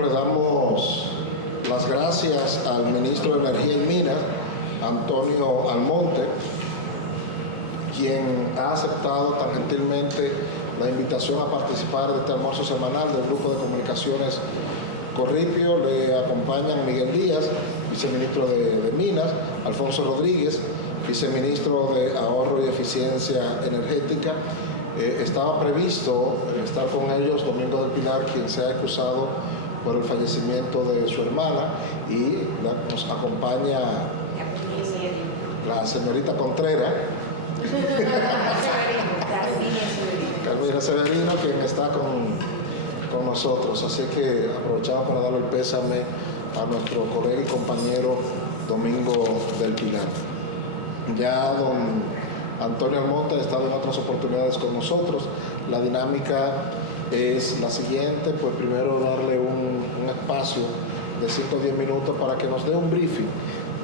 Bueno, le damos las gracias al ministro de Energía y Minas, Antonio Almonte, quien ha aceptado tan gentilmente la invitación a participar de este almuerzo semanal del Grupo de Comunicaciones Corripio. Le acompañan Miguel Díaz, viceministro de Minas, Alfonso Rodríguez, viceministro de Ahorro y Eficiencia Energética. Estaba previsto estar con ellos Domingo del Pilar, quien se ha excusado por el fallecimiento de su hermana, y nos acompaña la señorita Contreras, Carmina Severino, quien está con nosotros. Así que aprovechamos para darle el pésame a nuestro colega y compañero Domingo del Pilar. Ya don Antonio Almonte ha estado en otras oportunidades con nosotros. La dinámica es la siguiente: pues primero darle un espacio de 5 o 10 minutos para que nos dé un briefing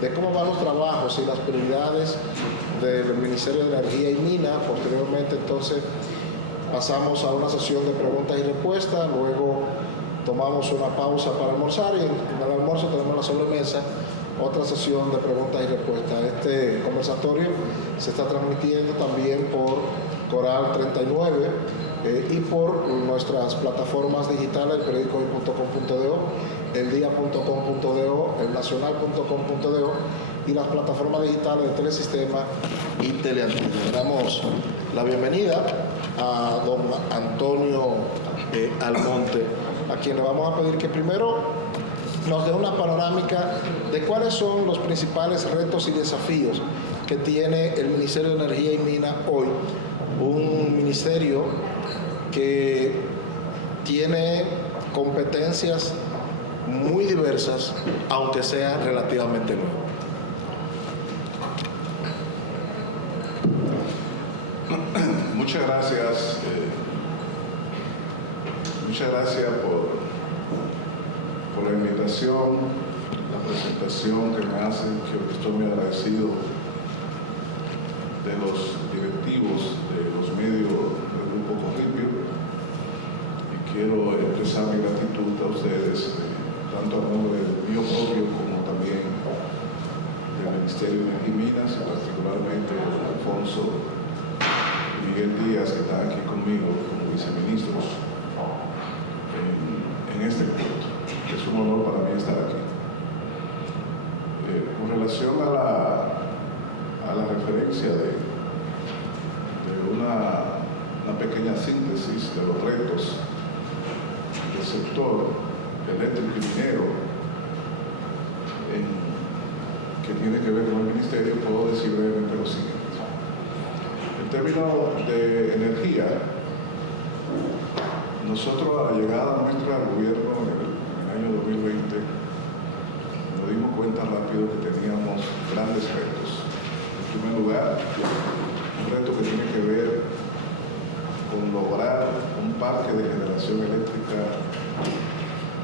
de cómo van los trabajos y las prioridades del Ministerio de Energía y Minas. Posteriormente, entonces, pasamos a una sesión de preguntas y respuestas, luego tomamos una pausa para almorzar y en el almuerzo tenemos la sobremesa, otra sesión de preguntas y respuestas. Este conversatorio se está transmitiendo también por Coral 39 y por nuestras plataformas digitales, periodicohoy.com.do, eldia.com.do, elnacional.com.do y las plataformas digitales de Telesistema y Teleantena. Le damos la bienvenida a don Antonio Almonte, a quien le vamos a pedir que primero nos dé una panorámica de cuáles son los principales retos y desafíos que tiene el Ministerio de Energía y Minas hoy, un ministerio que tiene competencias muy diversas, aunque sea relativamente nuevo. Muchas gracias por la invitación, la presentación que me hacen, que estoy muy agradecido de los directivos de los medios del Grupo Corripio, y quiero expresar mi gratitud a ustedes, tanto a nombre mío propio como también del Ministerio de Energía y Minas, y particularmente a Alfonso y Miguel Díaz, que están aquí conmigo como viceministros en este punto. Es un honor para mí estar aquí. Con relación a la referencia de una pequeña síntesis de los retos del sector eléctrico y minero que tiene que ver con el ministerio, puedo decir brevemente lo siguiente. En términos de energía, nosotros a la llegada nuestra al gobierno en el año 2020 nos dimos cuenta rápido que teníamos grandes retos. En primer lugar, un reto que tiene que ver con lograr un parque de generación eléctrica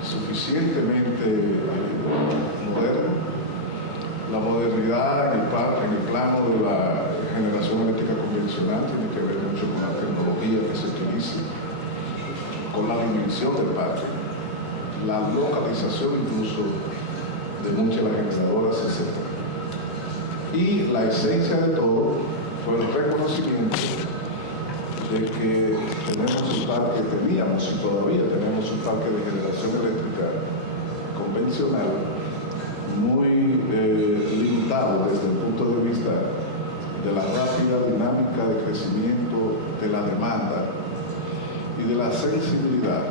suficientemente moderno. La modernidad en el plano de la generación eléctrica convencional tiene que ver mucho con la tecnología que se utiliza, con la dimensión del parque, la localización incluso de muchas de las generadoras, etc. Y la esencia de todo fue el reconocimiento de que teníamos y todavía tenemos un parque de generación eléctrica convencional muy limitado desde el punto de vista de la rápida dinámica de crecimiento de la demanda y de la sensibilidad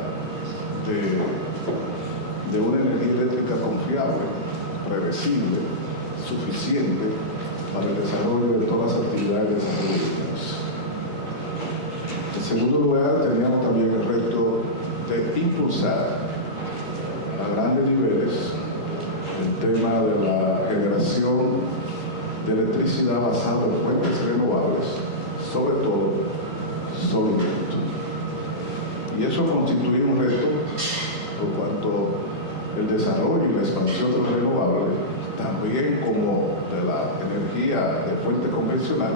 de una energía eléctrica confiable, predecible, suficiente para el desarrollo de todas las actividades de desarrollo humanos. En segundo lugar, teníamos también el reto de impulsar a grandes niveles el tema de la generación de electricidad basada en fuentes renovables, sobre todo sol y viento. Y eso constituye un reto por cuanto el desarrollo y la expansión del renovable, también como de la energía de fuente convencional,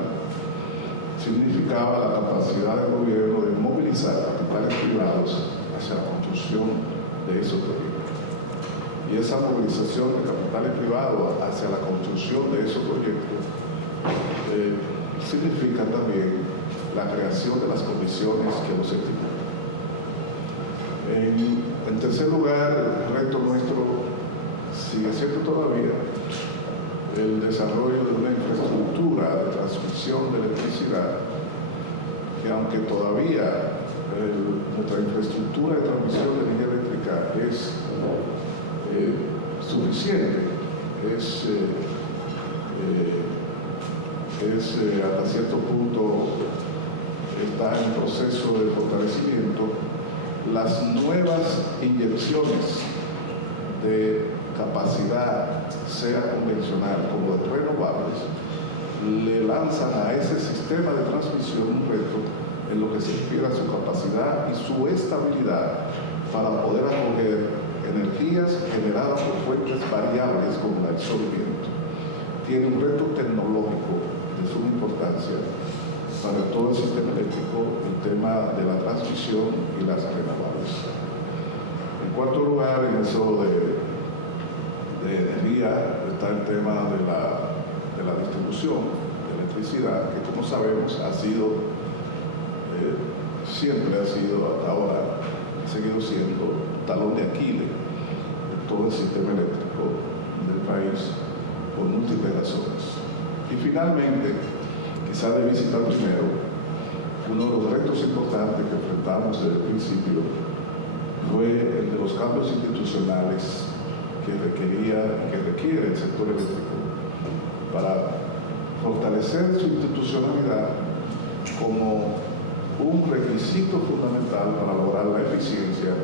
significaba la capacidad del gobierno de movilizar capitales privados hacia la construcción de esos proyectos. Y esa movilización de capitales privados hacia la construcción de esos proyectos significa también la creación de las condiciones que los estimulan. En tercer lugar, el reto nuestro sigue siendo todavía el desarrollo de una infraestructura de transmisión de electricidad que, aunque todavía nuestra infraestructura de transmisión de energía eléctrica es suficiente, hasta cierto punto está en proceso de fortalecimiento, las nuevas inyecciones de capacidad, sea convencional como de renovables, le lanzan a ese sistema de transmisión un reto en lo que se refiere a su capacidad y su estabilidad para poder acoger energías generadas por fuentes variables como el sol y viento. Tiene un reto tecnológico de suma importancia para todo el sistema eléctrico, el tema de la transmisión y las renovables. En cuarto lugar, en eso de energía está el tema de la distribución de electricidad, que como sabemos ha sido, siempre ha sido hasta ahora, ha seguido siendo talón de Aquiles de todo el sistema eléctrico del país por múltiples razones. Y finalmente, quizá debí citar primero, uno de los retos importantes que enfrentamos desde el principio fue el de los cambios institucionales que requiere el sector eléctrico para fortalecer su institucionalidad como un requisito fundamental para lograr la eficiencia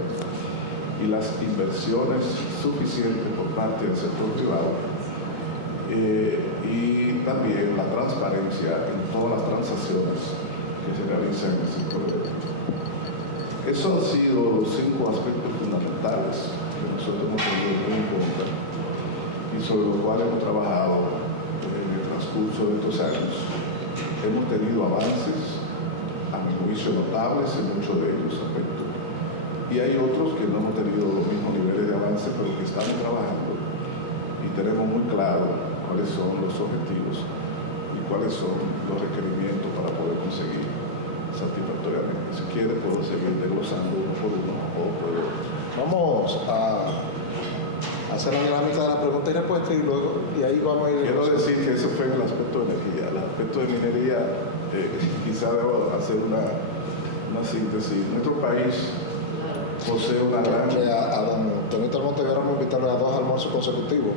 y las inversiones suficientes por parte del sector privado y también la transparencia en todas las transacciones que se realizan en el sector eléctrico. Esos han sido los 5 aspectos fundamentales que nosotros hemos tenido muy en cuenta y sobre los cuales hemos trabajado en el transcurso de estos años. Hemos tenido avances, a mi juicio notables en muchos de ellos aspectos, y hay otros que no hemos tenido los mismos niveles de avance, pero que estamos trabajando y tenemos muy claro cuáles son los objetivos y cuáles son los requerimientos para poder conseguir satisfactoriamente. Si quiere puedo seguir desglosando uno por uno o puedo... Vamos a hacer la dinámica de la pregunta y respuesta y ahí vamos a ir... Quiero decir que eso fue en el aspecto de energía. El aspecto de minería, quizá debo hacer una síntesis. Nuestro país posee una gran... A don Tonito Almonte deberíamos invitarle a 2 almuerzos consecutivos,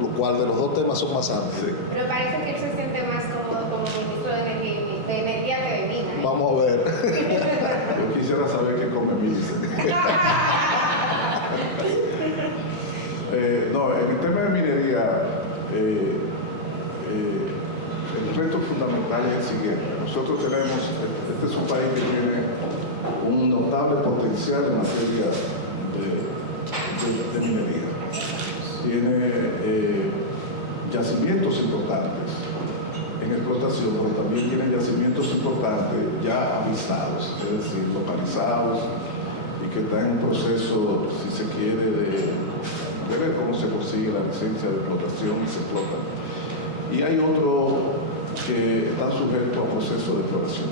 lo cual de los 2 temas son más amplios. Sí. Pero parece que él se siente más cómodo como ministro de energía que de mina. Vamos a ver. Yo quisiera saber qué come Milce. No, en el tema de minería, el reto fundamental es el siguiente. Nosotros tenemos, este es un país que tiene un notable potencial en materia de minería. Tiene yacimientos importantes en explotación, pero también tiene yacimientos importantes ya avistados, es decir, localizados y que están en un proceso, si se quiere, de ver cómo se consigue la licencia de explotación y se explota. Y hay otros que están sujetos a procesos de exploración.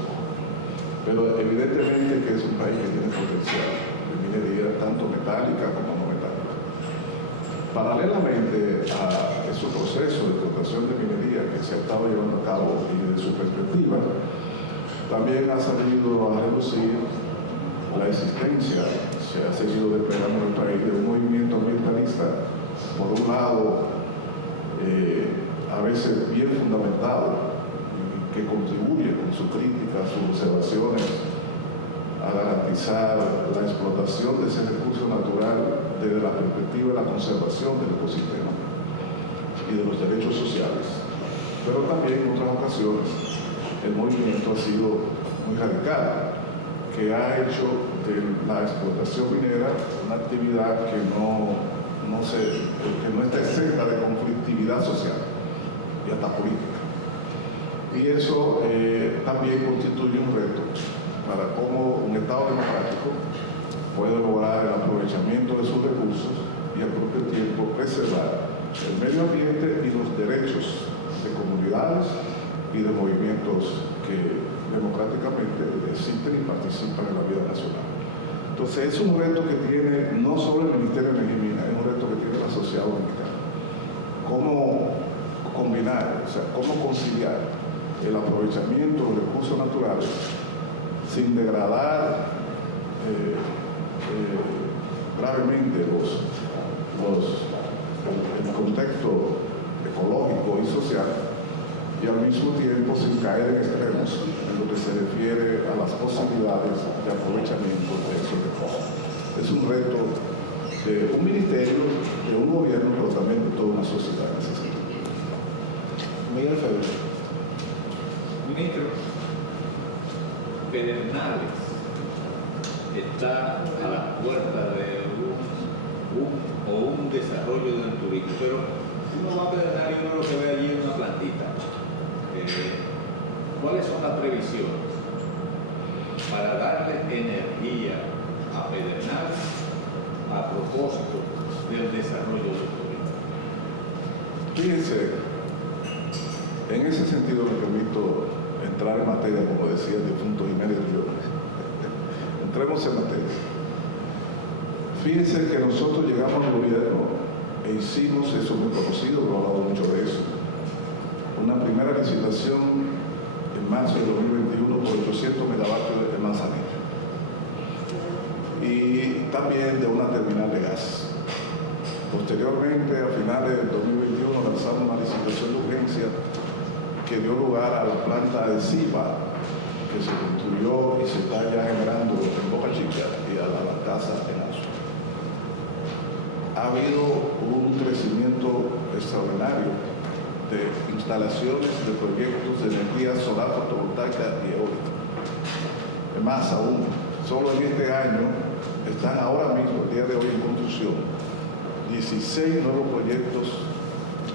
Pero evidentemente que es un país que tiene potencial de minería, tanto metálica como no metálica. Paralelamente a esos procesos de explotación de minería que se ha estado llevando a cabo y de su perspectiva, también ha salido a reducir la existencia, se ha seguido desplegando en el país, de un movimiento ambientalista, por un lado, a veces bien fundamentado, que contribuye con su crítica, sus observaciones, a garantizar la explotación de ese recurso natural desde la perspectiva de la conservación del ecosistema y de los derechos sociales. Pero también en otras ocasiones el movimiento ha sido muy radical, que ha hecho de la explotación minera una actividad que no está exenta de conflictividad social y hasta política. Y eso también constituye un reto para cómo un Estado democrático puede lograr el aprovechamiento de sus preservar el medio ambiente y los derechos de comunidades y de movimientos que democráticamente existen y participan en la vida nacional. Entonces es un reto que tiene no solo el Ministerio de Energía y Minas, es un reto que tiene la sociedad dominicana. ¿Cómo combinar, o sea, cómo conciliar el aprovechamiento de los recursos naturales sin degradar gravemente el contexto ecológico y social, y al mismo tiempo sin caer en extremos en lo que se refiere a las posibilidades de aprovechamiento de esos recursos? Es un reto de un ministerio, de un gobierno, pero también de toda una sociedad en ese sentido. Miguel Feble. Ministro, Pedernales está a la puerta de un desarrollo del turismo, pero uno va a Pedernales y uno lo que ve allí es una plantita. ¿Cuáles son las previsiones para darle energía a Pedernales a propósito del desarrollo del turismo? Fíjense, en ese sentido me permito entrar en materia, como decía el difunto Jiménez Río. Entremos en materia. Fíjense que nosotros llegamos al gobierno e hicimos, eso muy conocido, hemos hablado mucho de eso, una primera licitación en marzo de 2021 por 800 megavatios de Manzanillo y también de una terminal de gas. Posteriormente, a finales del 2021, lanzamos una licitación de urgencia que dio lugar a la planta de Ciba, que se construyó y se está ya generando en Boca Chica y a la casa en Azul. Ha habido un crecimiento extraordinario de instalaciones de proyectos de energía solar, fotovoltaica y eólica. Más aún, solo en este año están ahora mismo, el día de hoy, en construcción 16 nuevos proyectos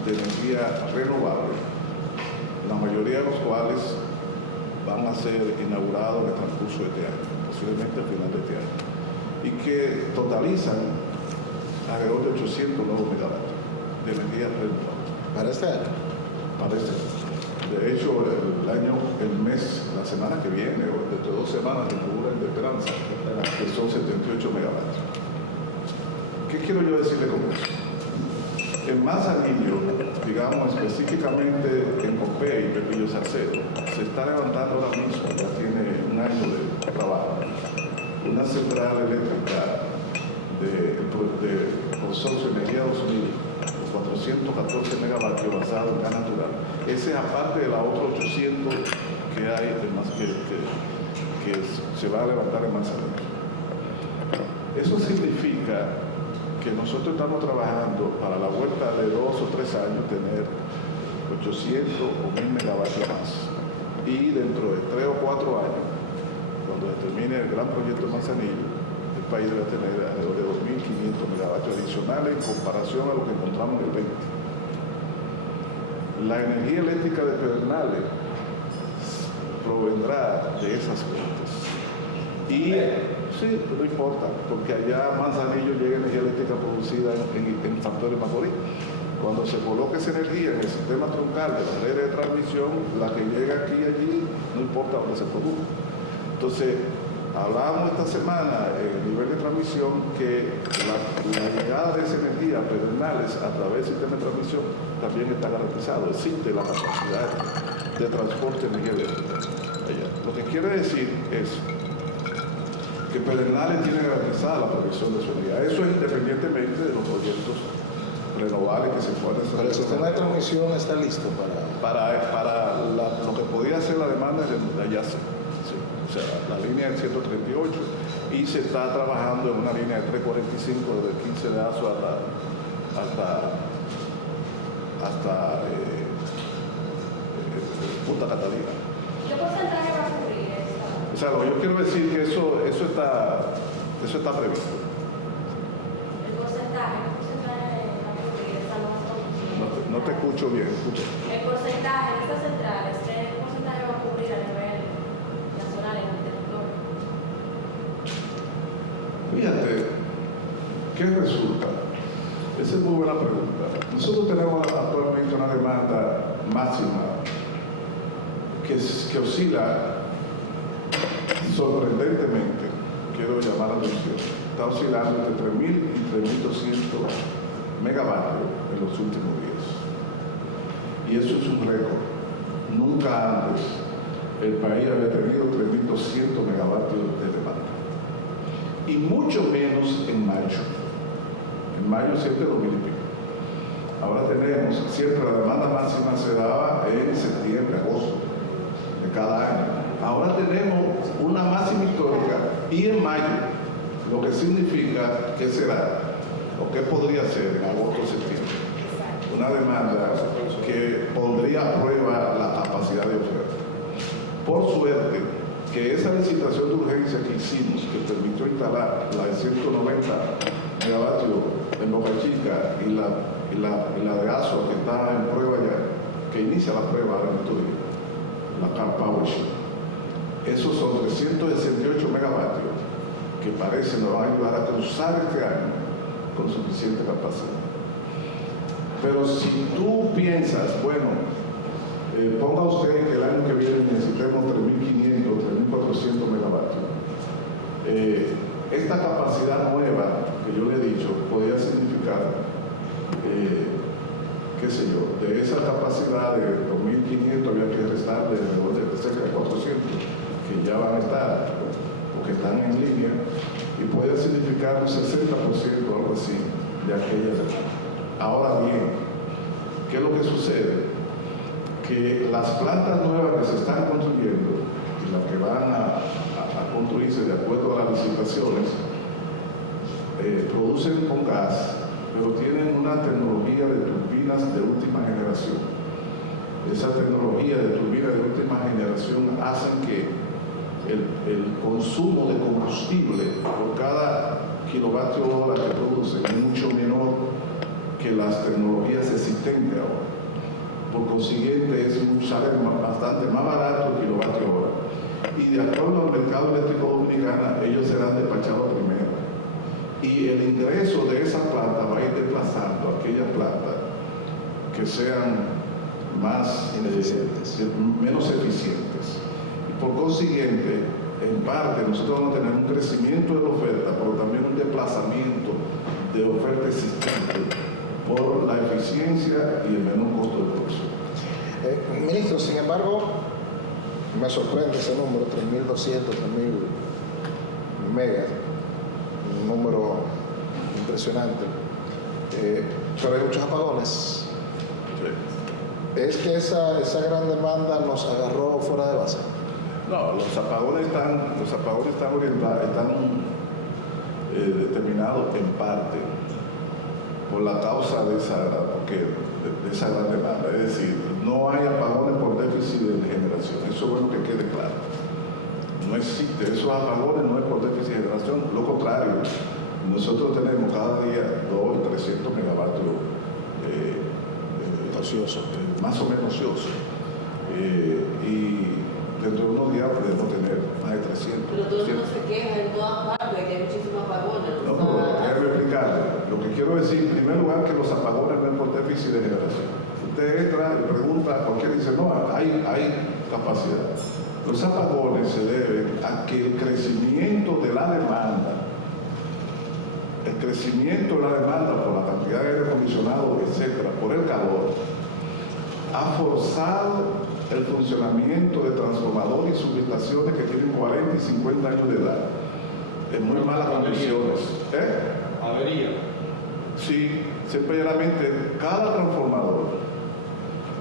de energía renovable, la mayoría de los cuales van a ser inaugurados en el transcurso de este año, posiblemente al final de este año, y que totalizan alrededor de 800 nuevos megavatios de energía renovable. ¿Para este año? Para este año. De hecho, el mes, la semana que viene, o dentro de 2 semanas, inauguran de Esperanza, que son 78 megavatios. ¿Qué quiero yo decirle con eso? En Manzanillo, digamos específicamente en Copey y Pepillo Salcedo, se está levantando ahora mismo, ya tiene un año de trabajo, una central eléctrica del Consorcio de Energía 2000, de 414 megavatios basado en gas natural. Ese es aparte de la otra 800 que hay, que se va a levantar en Manzanillo. Eso significa que nosotros estamos trabajando para la vuelta de 2 o 3 años tener 800 o 1000 megavatios más. Y dentro de 3 o 4 años, cuando se termine el gran proyecto de Manzanillo, el país debe tener alrededor de 2.500 megavatios adicionales en comparación a lo que encontramos en el 20. La energía eléctrica de Pedernales provendrá de esas fuentes. Y sí, no importa, porque allá a Manzanillo llega energía eléctrica producida en Factores Macorís. Cuando se coloque esa energía en el sistema troncal de la red de transmisión, la que llega aquí y allí, no importa dónde se produzca. Entonces, hablábamos esta semana en el nivel de transmisión que la llegada de esa energía a Pedernales a través del sistema de transmisión también está garantizado. Existe la capacidad de transporte de energía eléctrica allá. Lo que quiere decir es que Pedernales tiene garantizada la provisión de su energía. Eso es independientemente de los proyectos renovables que se puedan hacer. Pero el sistema de transmisión está listo para lo que podía ser la demanda de allá, sí. O sea, la línea del 138, y se está trabajando en una línea de 345 desde el 15 de Azo hasta Punta Catalina. ¿Qué porcentaje va a cubrir esto? O sea, lo que yo quiero decir que eso está previsto. ¿Qué porcentaje va a cubrir esta nueva solución? No te escucho bien, escucha. El porcentaje de estas centrales, ¿qué porcentaje va a cubrir a nivel nacional en el territorio? Fíjate, ¿qué resulta? Esa es muy buena pregunta. Nosotros tenemos actualmente una demanda máxima que oscila sorprendentemente, quiero llamar la atención, está oscilando entre 3.000 y 3.200 megavatios en los últimos días. Y eso es un récord. Nunca antes el país había tenido 3.200 megavatios de demanda. Y mucho menos en mayo. En mayo siempre 2.000 y pico. Ahora tenemos, siempre la demanda máxima se daba en septiembre, agosto de cada año. Ahora tenemos una máxima histórica y en mayo, lo que significa que será, o que podría ser en agosto o septiembre, una demanda que pondría a prueba la capacidad de oferta. Por suerte, que esa licitación de urgencia que hicimos, que permitió instalar la de 190 megavatios en Boca Chica y la de ASO que está en prueba ya, que inicia la prueba en estos días, la Car Power Shield. Esos son 368 megavatios que parece nos van a ayudar a cruzar este año con suficiente capacidad. Pero si tú piensas, bueno, ponga usted que el año que viene necesitemos 3.500, 3.400 megavatios. Esta capacidad nueva que yo le he dicho podría significar, qué sé yo, de esa capacidad de 2.500 había que restar de cerca de 400 que ya van a estar o que están en línea y puede significar un 60% o algo así de aquella demanda. Ahora bien, ¿qué es lo que sucede? Que las plantas nuevas que se están construyendo y las que van a construirse de acuerdo a las licitaciones producen con gas, pero tienen una tecnología de turbinas de última generación. Esa tecnología de turbinas de última generación hacen que el consumo de combustible por cada kilovatio hora que produce es mucho menor que las tecnologías existentes ahora. Por consiguiente, sale bastante más barato el kilovatio hora. Y de acuerdo al mercado eléctrico dominicano, ellos serán despachados primero. Y el ingreso de esa planta va a ir desplazando a aquellas plantas que sean más menos eficientes. Y por consiguiente, en parte, nosotros vamos a tener un crecimiento de la oferta, pero también un desplazamiento de oferta existente por la eficiencia y el menor costo de producción. Ministro, sin embargo, me sorprende ese número, 3.200, 3.000 megas, un número impresionante. Pero hay muchos apagones. Sí. ¿Es que esa gran demanda nos agarró fuera de base? No, los apagones están orientados, están determinados en parte por la causa de esa gran demanda. Es decir, no hay apagones por déficit de generación. Eso es bueno que quede claro. No existe. Esos apagones no es por déficit de generación. Lo contrario, nosotros tenemos cada día 200 y 300 megavatios ociosos, más o menos ociosos. Y dentro de unos días podemos tener más de 300. Pero todo el mundo se queja en todas partes que hay muchísimos apagones. No, pero déjame explicarle. Lo que quiero decir, en primer lugar, que los apagones no es por déficit de generación. Usted entra y pregunta, ¿por qué dice no? Hay capacidad. Los apagones se deben a que el crecimiento de la demanda por la cantidad de aire acondicionado, etcétera, por el calor, ha forzado el funcionamiento de transformadores y subestaciones que tienen 40 y 50 años de edad, en muy malas condiciones. Avería. Sí, simplemente cada transformador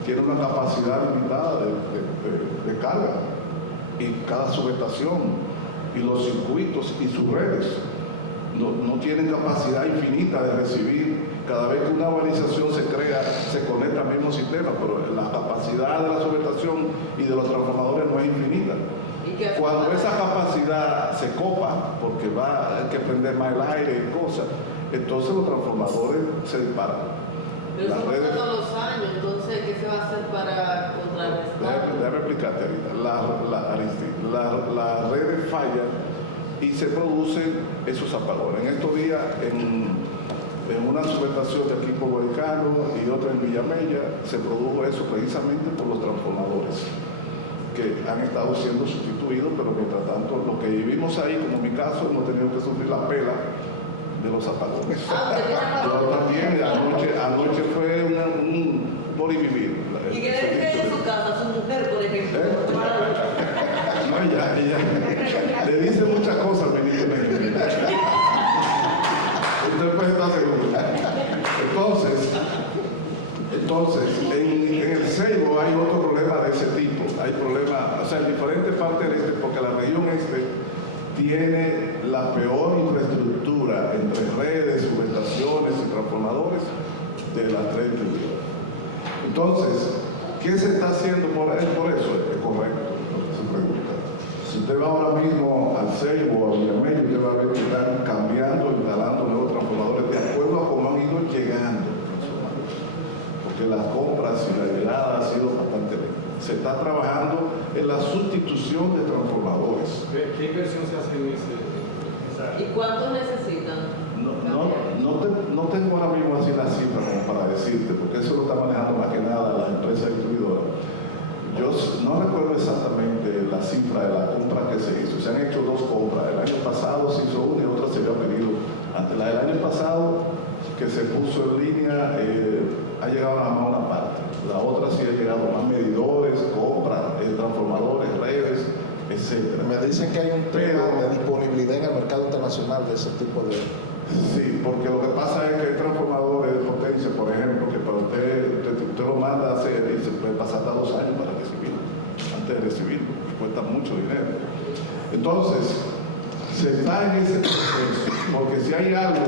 tiene una capacidad limitada de carga, y cada subestación y los circuitos y sus redes no tienen capacidad infinita de recibir. Cada vez que una urbanización se crea, se conecta al mismo sistema, pero la capacidad de la subestación y de los transformadores no es infinita. Cuando esa capacidad se copa, porque hay que prender más el aire y cosas, entonces los transformadores se disparan. Pero eso pasa todos los años, entonces, ¿qué se va a hacer para contrarrestar? Déjame explicarte ahorita. Las redes fallan y se producen esos apagones. En estos días, en una subestación de aquí por Guaycano y otra en Villamella, se produjo eso precisamente por los transformadores que han estado siendo sustituidos, pero mientras tanto los que vivimos ahí, como en mi caso, hemos tenido que sufrir la pela de los apagones. Yo también, anoche fue un por y vivir. ¿Y qué le dice en su casa a su mujer, por ejemplo? No, ella le dice muchas cosas, ministro. Usted puede estar seguro. Entonces, en el Ceibo hay otro problema de ese tipo. Hay problemas, o sea, en diferentes partes del este, porque la región este tiene la peor infraestructura entre redes, subestaciones y transformadores de las tres distribuidoras. Entonces, ¿qué se está haciendo por eso? Es correcto lo que se pregunta. Si usted va ahora mismo al Ceibo o a Villamella, usted va a ver que están cambiando, instalando nuevos transformadores de acuerdo a cómo han ido llegando. Porque las compras y la llegada ha sido bastante lenta. Se está trabajando en la sustitución de transformadores. ¿Qué inversión se hace en esa área? ¿Y cuántos necesitan? No tengo ahora mismo así la cifra como para decirte, porque eso lo está manejando más que nada la empresa distribuidora. Yo no recuerdo exactamente la cifra de la compra que se hizo. Se han hecho dos compras. El año pasado se hizo una y otra se había pedido. Ante la del año pasado, que se puso en línea, ha llegado nada más una parte. La otra sí ha llegado más medidores, compras, transformadores, redes, etc. Me dicen que hay un tema de disponibilidad en el mercado internacional de ese tipo de... Sí, porque lo que pasa es que hay transformadores de potencia, por ejemplo, que para usted lo manda a hacer y se puede pasar hasta 2 años para recibirlo, antes de recibirlo, y cuesta mucho dinero. Entonces, se está en ese proceso, porque si hay algo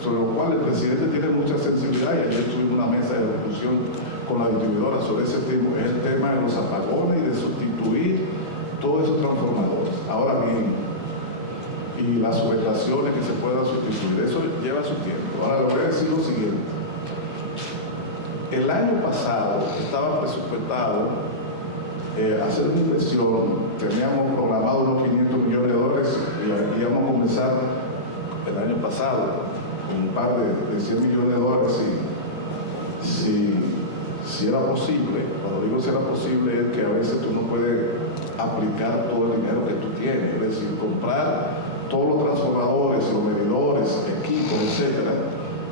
sobre lo cual el presidente tiene mucha sensibilidad, y ayer tuvimos una mesa de discusión con la distribuidora sobre ese tema, es el tema de los apagones y de sustituir todos esos transformadores. Ahora bien, y las subestaciones que se puedan sustituir, eso lleva su tiempo. Ahora le voy a decir lo siguiente. El año pasado estaba presupuestado hacer una inversión, teníamos programado unos $500 millones y íbamos a comenzar el año pasado con un par de $100 millones si era posible. Cuando digo si era posible es que a veces tú no puedes aplicar todo el dinero que tú tienes, es decir, comprar todos los transformadores, los medidores, equipos, etcétera,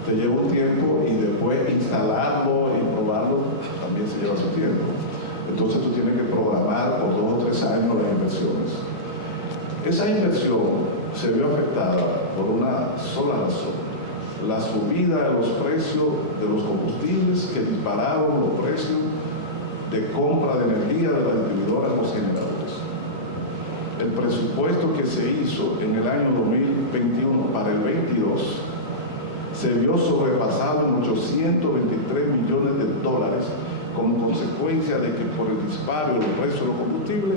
te lleva un tiempo y después instalarlo y probarlo también se lleva su tiempo. Entonces tú tienes que programar por 2 o 3 años las inversiones. Esa inversión se vio afectada por una sola razón: la subida de los precios de los combustibles que dispararon los precios de compra de energía de las distribuidoras a los generadores. El presupuesto que se hizo en el año 2021 para el 22 se vio sobrepasado en $823 millones como consecuencia de que por el disparo de los precios de los combustibles,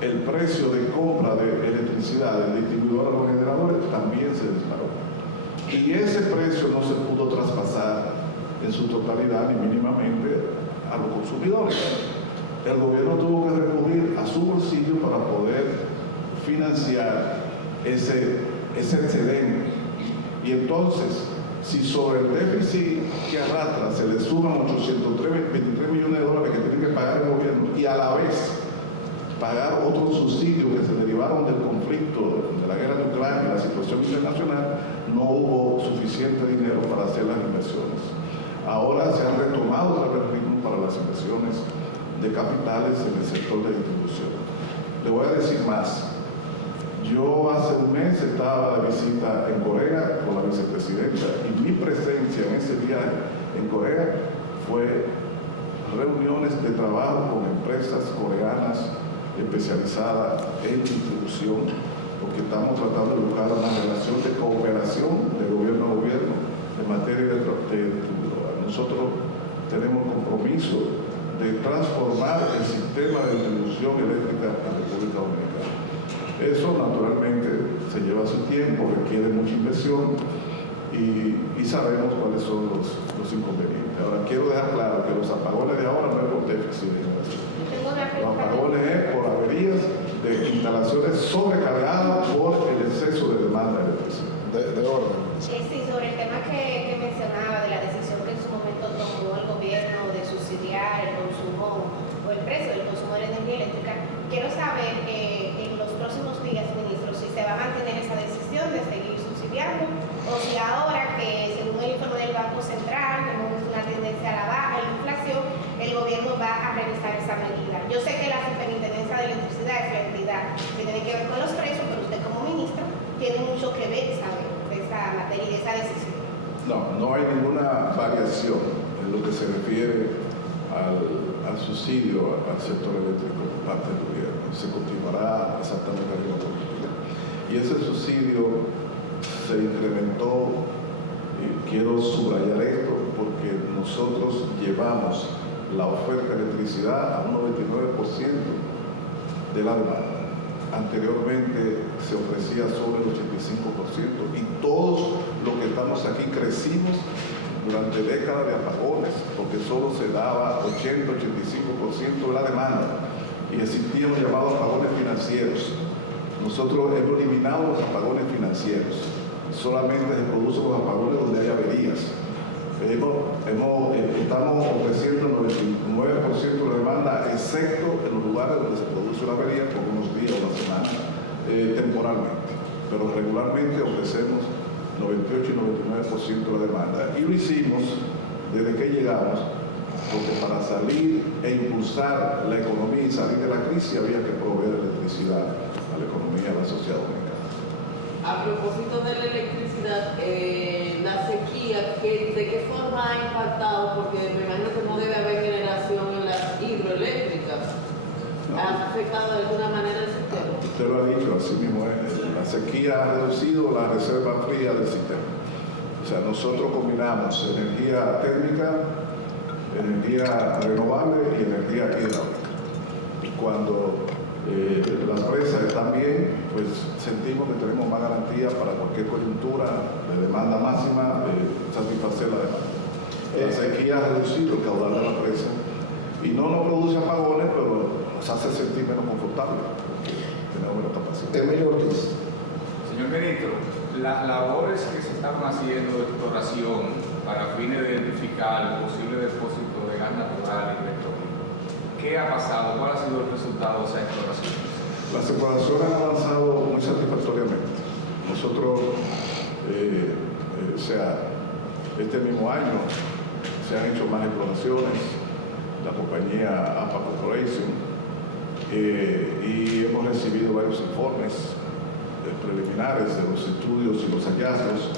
el precio de compra de electricidad del distribuidor a los generadores también se disparó. Y ese precio no se pudo traspasar en su totalidad ni mínimamente a los consumidores. El gobierno tuvo que recurrir a su bolsillo para poder financiar ese excedente. Y entonces, si sobre el déficit que arrastra se le suman $823 millones que tiene que pagar el gobierno y a la vez pagar otros subsidios que se derivaron del conflicto, de la guerra de Ucrania y la situación internacional, no hubo suficiente dinero para hacer las inversiones. Ahora se han retomado otra vez el ritmo para las inversiones de capitales en el sector de distribución. Le voy a decir más. Yo hace un mes estaba de visita en Corea con la vicepresidenta y mi presencia en ese viaje en Corea fue reuniones de trabajo con empresas coreanas especializadas en distribución, porque estamos tratando de buscar una relación de cooperación de gobierno a gobierno en materia de distribuidora. Nosotros tenemos compromiso de transformar el sistema de distribución eléctrica en República Dominicana. Eso naturalmente se lleva su tiempo, requiere mucha inversión y sabemos cuáles son los inconvenientes. Ahora, quiero dejar claro que los apagones de ahora no es por déficit de generación. Los apagones es por averías de instalaciones sobrecargadas por el exceso de demanda de electricidad. De orden. Sí, sobre el tema que mencionaba de la decisión que en su momento tomó el gobierno de subsidiar el consumo o el precio del consumo de la energía eléctrica, quiero saber en los próximos días, ministro, si se va a mantener esa decisión de seguir subsidiando o si ahora que, según el informe del Banco Central, hemos visto una tendencia a la baja en la inflación, el gobierno va a revisar esa medida. Yo sé que la Superintendencia de Electricidad es la entidad que tiene que ver con los precios, pero usted como ministro tiene mucho que ver, ¿sabe?, de esa materia y de esa decisión. No hay ninguna variación en lo que se refiere al subsidio al sector eléctrico por parte del gobierno. Se continuará exactamente la misma política. Y ese subsidio se incrementó, y quiero subrayar esto, porque nosotros llevamos la oferta de electricidad a un 99% de la demanda. Anteriormente se ofrecía sobre el 85% y todos los que estamos aquí crecimos durante décadas de apagones, porque solo se daba 80-85% de la demanda y existían los llamados apagones financieros. Nosotros hemos eliminado los apagones financieros, solamente se producen los apagones donde hay averías. Estamos ofreciendo el 99% de la demanda, excepto en los lugares donde se produce una avería por unos días o una semana, temporalmente. Pero regularmente ofrecemos 98 y 99% de la demanda. Y lo hicimos desde que llegamos, porque para salir e impulsar la economía y salir de la crisis había que proveer electricidad a la economía de la sociedad dominicana. A propósito de la electricidad, la sequía, ¿de qué forma ha impactado? Porque me imagino que no debe haber generación en las hidroeléctricas. ¿Ha afectado de alguna manera el sistema? Usted lo ha dicho, así mismo es. La sequía ha reducido la reserva fría del sistema. O sea, nosotros combinamos energía térmica, energía renovable y energía hidráulica. Y cuando las presas están bien, pues sentimos que tenemos más garantía para cualquier coyuntura de demanda máxima, satisfacer la demanda. La sequía ha reducido el caudal de la presa y no nos produce apagones, pero nos hace sentir menos confortables porque tenemos menos capacidad. Emilio Ortiz. Señor ministro, las labores que se están haciendo de exploración para fines de identificar el posible depósito de gas natural y petróleo, ¿qué ha pasado? ¿Cuál ha sido el resultado de esa exploración? Las exploraciones han avanzado muy satisfactoriamente. Nosotros, este mismo año se han hecho más exploraciones, la compañía APA Corporation, y hemos recibido varios informes preliminares de los estudios y los hallazgos,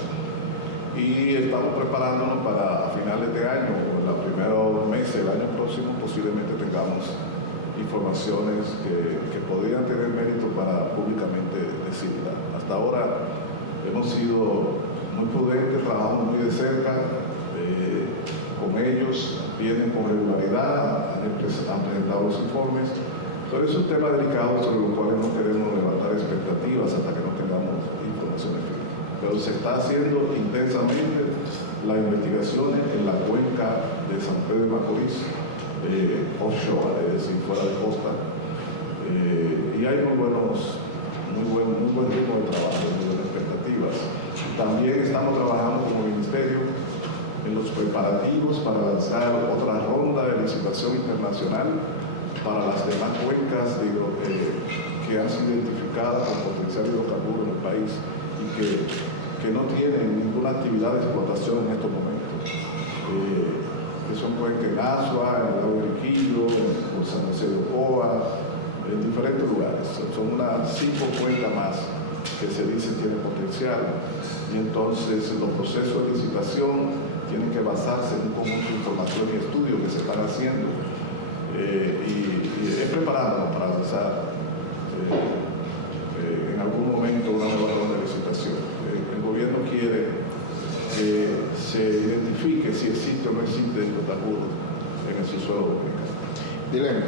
y estamos preparándonos para a finales de año o en los primeros meses del año próximo posiblemente tengamos informaciones que podrían tener mérito para públicamente decirla. Hasta ahora hemos sido muy prudentes, trabajamos muy de cerca con ellos, vienen con regularidad, han presentado los informes, pero es un tema delicado sobre los cuales no queremos levantar expectativas hasta que no tengamos informaciones firmes. Pero se está haciendo intensamente las investigaciones en la cuenca de San Pedro de Macorís, offshore, es decir, fuera de costa, y hay muy buen ritmo de trabajo, muy buenas expectativas. También estamos trabajando como ministerio en los preparativos para lanzar otra ronda de licitación internacional para las demás cuencas que han sido identificadas con potencial hidrocarburo en el país y que no tienen ninguna actividad de explotación en estos momentos. Que son cuencas en Asua, en el lago de Riquillo, en San José de Ocoa, en diferentes lugares. Son unas 5 cuencas más que se dice tienen potencial, y entonces los procesos de licitación tienen que basarse en un conjunto de información y estudios que se están haciendo, y es preparándonos para lanzar en algún momento una nueva ronda de licitación. El gobierno quiere que se identifique si existe o no existe hidrocarburos en el subsuelo dominicano. Dilema.